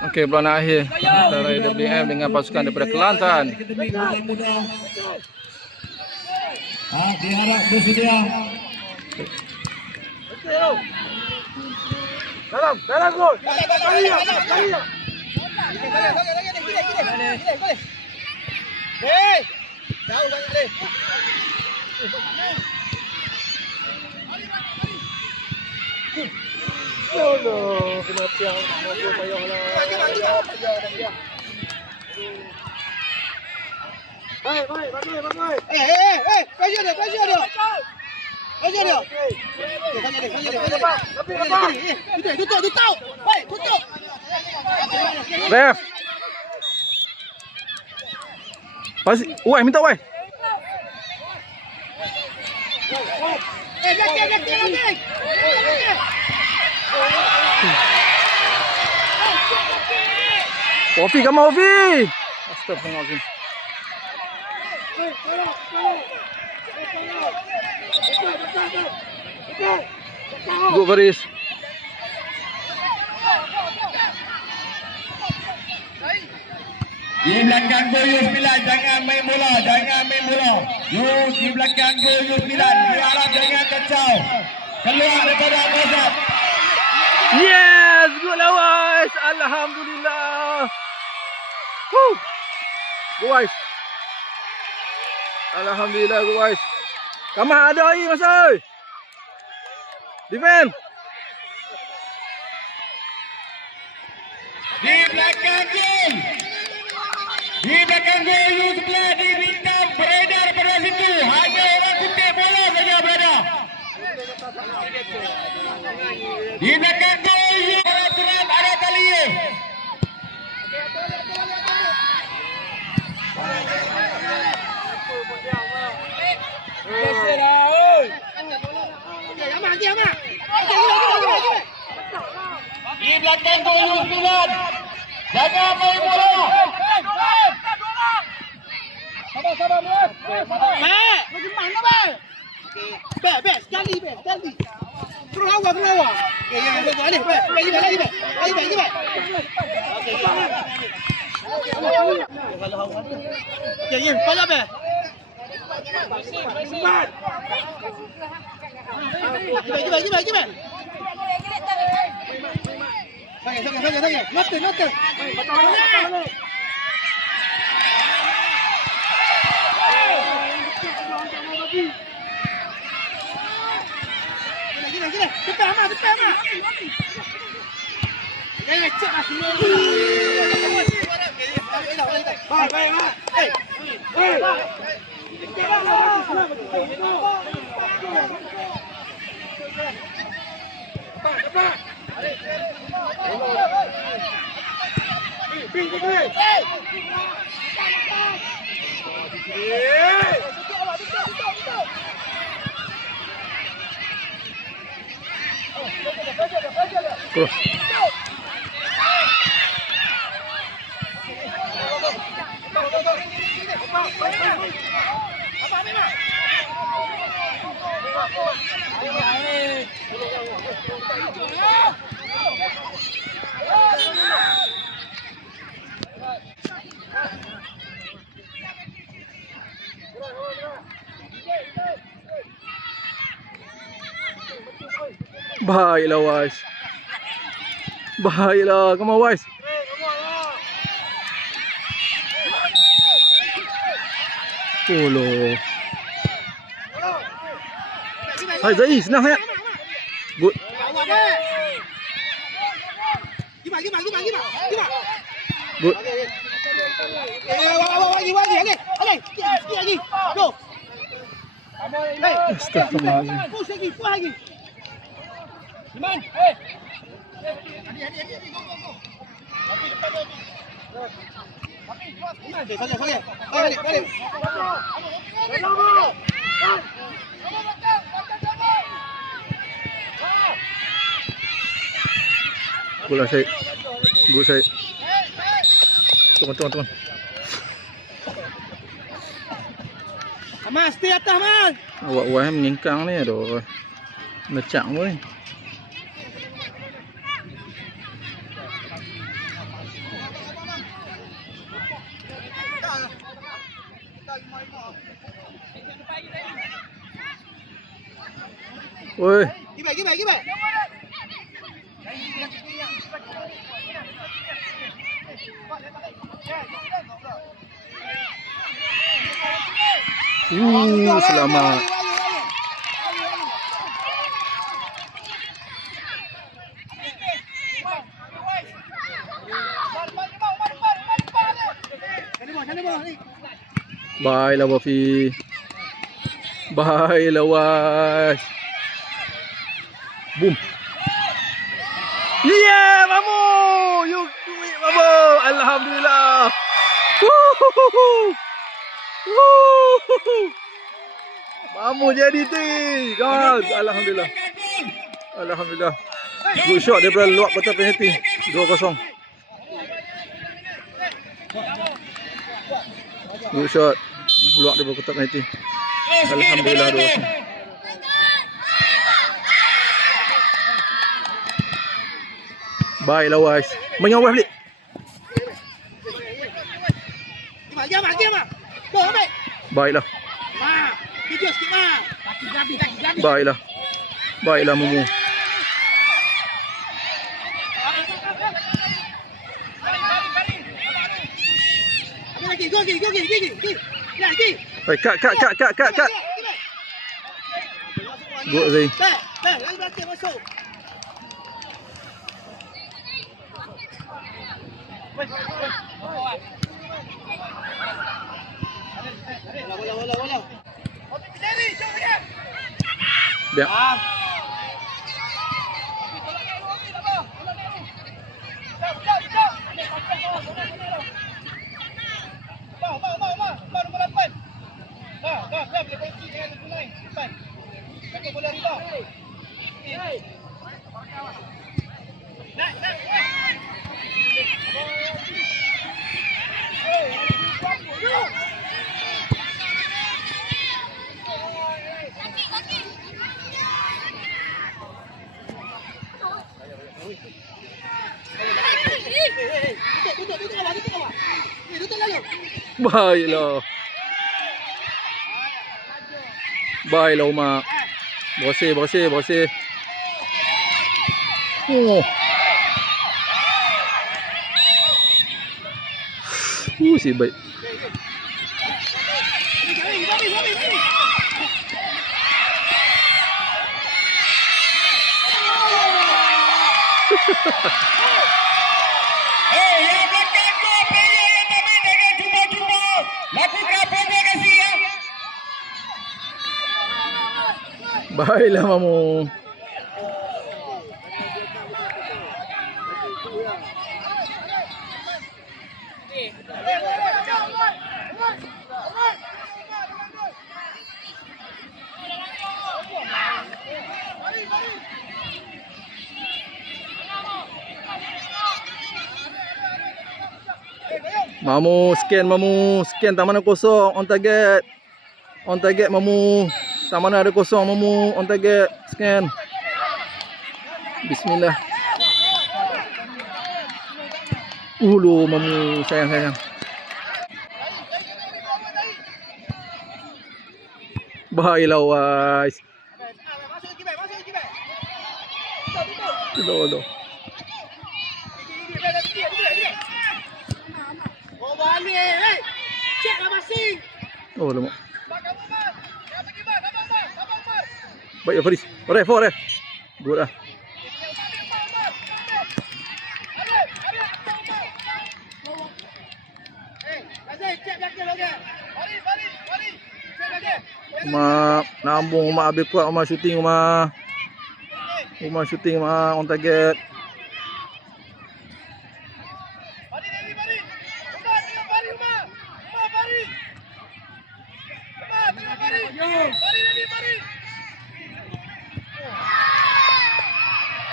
Okey, bola nak akhir antara AWM dengan pasukan daripada Kelantan. Diharap bersedia. Dalam gol. Hei, jauh sangat ni. Oh no, kena tiang, mobil payahlah. Payah. Baik, bagus. Pressure dia. Pressure dia. Tutup. Baik, tutup. Ref. Pasti, wai minta wai. Belakang. Ofi, kamu Ofi. Astagfirullahaladzim. Good baris. Di belakang gol U9 jangan main bola. You di belakang gol U9 diharap jangan kacau. Keluar daripada Azad. Yes, good lawas. Alhamdulillah. Woo. Guys. Alhamdulillah guys. Kamu ada lagi masa. Defend. Di belakang gol. Di belakang gol U9 diminta beredar pada situ. Hanya orang kutip bola saja berada. Di belakang gol U9 ada tali. Di belakang gol U9 jangan main bola. Sabar, Mat. Lagi mana, Mat? Bek, sekali. Terus awak. Ya, boleh. Lagi, Bek. Ya, pala, Bek. Give it. Sangat. Nothing. Gila. Cepat, Mat. Cek lah sini. Baik, Mat. Cepat. Cross. Baiklah Wais. Come on Wais. Polo. Hai Zai, senang ya. Good. Gimana? Good. Lagi. Go. Astagfirullahaladzim. Push lagi. Iman, Hadi, go. Balik. Bola Syed. Good Syed. Tunggu. Mas, stay atas, Mas. Awak menyingkang ni aduh. Lecak pun. Woi. Give back. Selamat. Baiklah Wafi. Baiklah Was. Boom. Yeah, Mamu. You do it, Mamu. Alhamdulillah. Woohoo. Mamu jadi tu. Guys, alhamdulillah. Alhamdulillah. Good shot daripada luar kotak penalti. 2-0. Good shot. Luar daripada kotak penalti. Alhamdulillah 2-0. Baiklah Was. Menyawah balik. Baiklah. Baiklah. Baiklah Mumu. Baik, kat. Good Zai. Biar. Baiklah. Baiklah Umar. Bersih. Oh. Si baik. Yang belakang tu player yang tadi jangan cuba-cuba lakukan provokasi ya. Baiklah Mamu. Mamu scan tak mana kosong, on target Mamu, tak mana ada kosong Mamu, on target, scan. Bismillah. Ulu Mamu, sayang. Baiklah Was. Loh. Oh lama. Baik ya Faris. Ref. Good lah. Nambung Umar habis kuat Umar shooting Umar on target.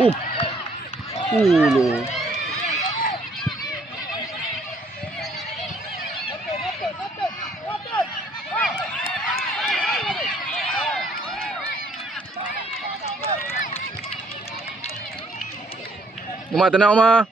Boom. Loh. Umar tenang Umar.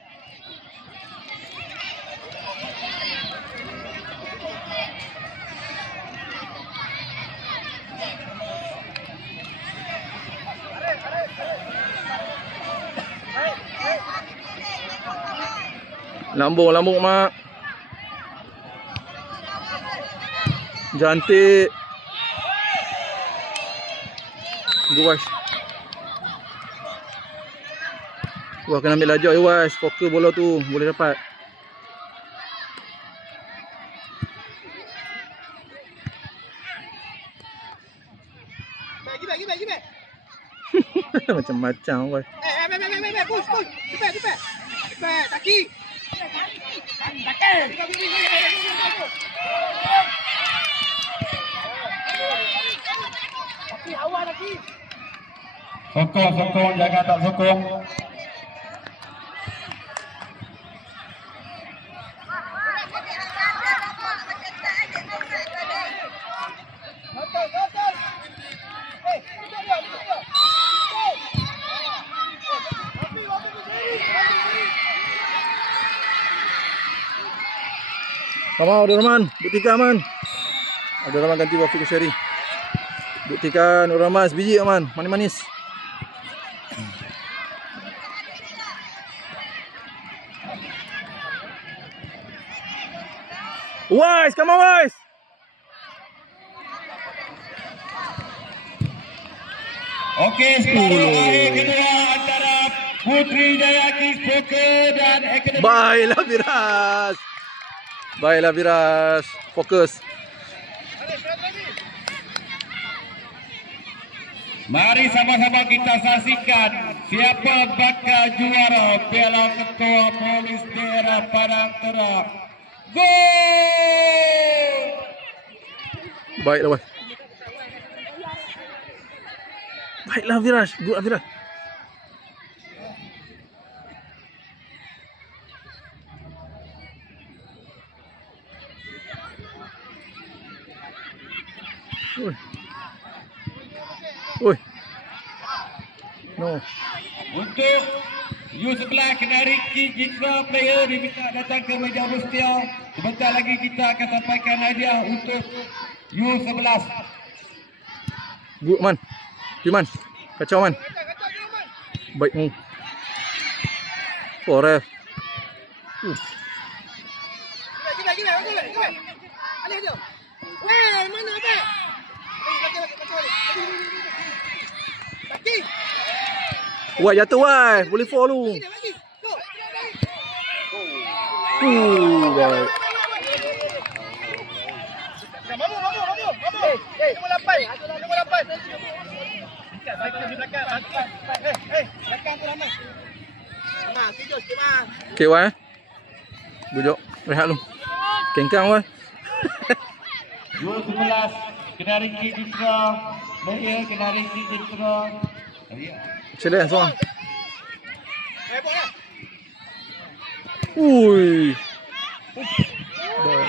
Lambung mak. Cantik. Guys. Wah, kena ambil lajak guys. Fokus bola tu boleh dapat. Give back. Macam-macam guys. Push. Give back. Taki. Taki, awal lagi. Sokong, jaga tak sokong. Come on, Abdul Rahman. Buktikan man. Abdul Rahman ganti Wafiq Syari. Buktikan Abdul Rahman sebiji man. Manis-manis. Wise, come on Wise. Okey, separuh akhir kedua antara Puteri Jaya Kids Poker dan Akademi. Baiklah Viras. Fokus. Mari sama-sama kita saksikan siapa bakal juara Piala Ketua Polis Daerah Padang Tera. Gol! Baiklah Wise. Baiklah Viras. Good Viras. Oi. No. Untuk U11 Kenariki Jitra player diminta datang ke meja rustia. Sebentar lagi kita akan sampaikan hadiah untuk U11. Good man. Piman. Kacau man. Baik mu. Foref. Give back. Alih dia. Weh, mana back? Taki. Wah, jatuh wah. Boleh fall lu. Lagi. Go. Baik. Mamu. Nombor 8. Nombor 8. Belakang di belakang. Belakang tu ramai. Nah, sikit mah. Okey wah. Bujuk. Rehat lu. Kengkang wah. U11 Kenariki Jitra player Kenariki Jitra. Sedih seorang. Boleh. Ui. Baik.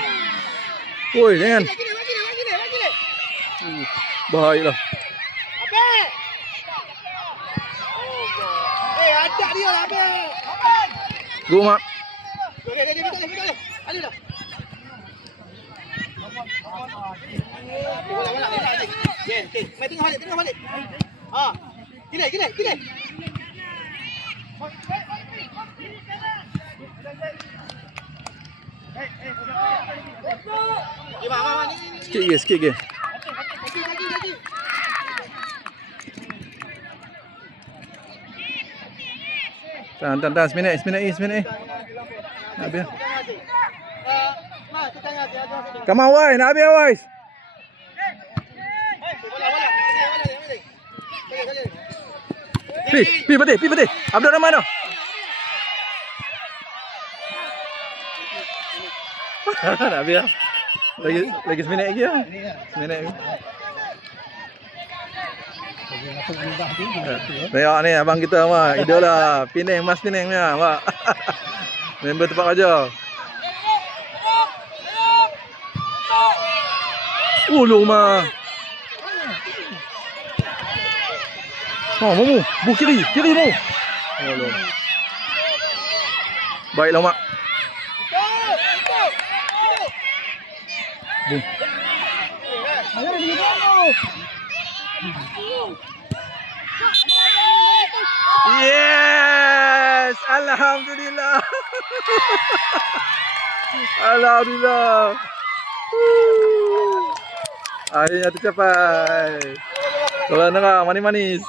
Oi, jangan. Lagi. Baiklah. Abang. Ada dia lah abang. Go mak. Okey, dia. Alih dah. Bola. Okey. Mai tengok balik. Ah. Gila. Mama ni. Sikit lagi. Lagi. Tahan. Seminit. Nak habis. Come on, Wise. Nak habis, Wise. Pi peti. Abdul Rahman dah. Nak habis dah. Lagi seminit lagi lah. Tengok ni abang kita mah idola Penang, Mas Penang ni mak. Member tempat kerja. Ulung mah. Oh, mamu. Bu kiri mu. Oh, baiklah mak. Boom. Yes! Alhamdulillah. Alhamdulillah. Akhirnya tercapai. Kalau nak manis-manis.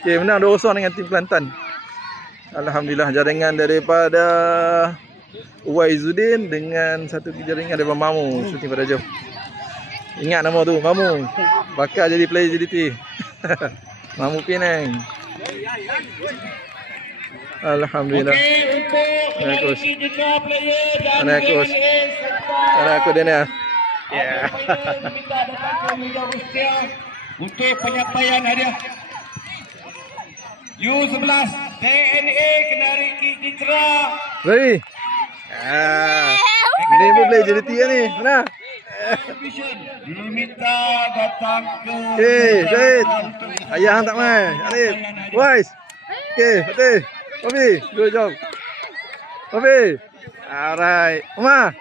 Okey, menang 2-0 dengan tim Kelantan. Alhamdulillah, jaringan daripada Waizuddin dengan satu jaringan daripada Mamu, shooting pada jauh. Ingat nama tu, Mamu. Bakal jadi player JDT. Mamu Penang. Alhamdulillah. Okey, untuk Mana coach? Kenari Citra player dan Mana coach? WNA serta Mana aku dia ni? ada player diminta datang ke meja Rustia untuk penyampaian hadiah. U11 TNA Kenari Citra. Lari. Ni pun player JDT kan ni. Mana? Diminta datang ke Okey, Syed. Ayah hang tak main. Alif. Wais. Okey, Fatih. Bobby, good job. Bobby. Alright. Uma.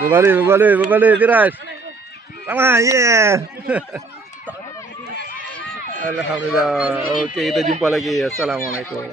Berbalik, Firaj. Sama, yeah. Alhamdulillah. Okey, kita jumpa lagi. Assalamualaikum.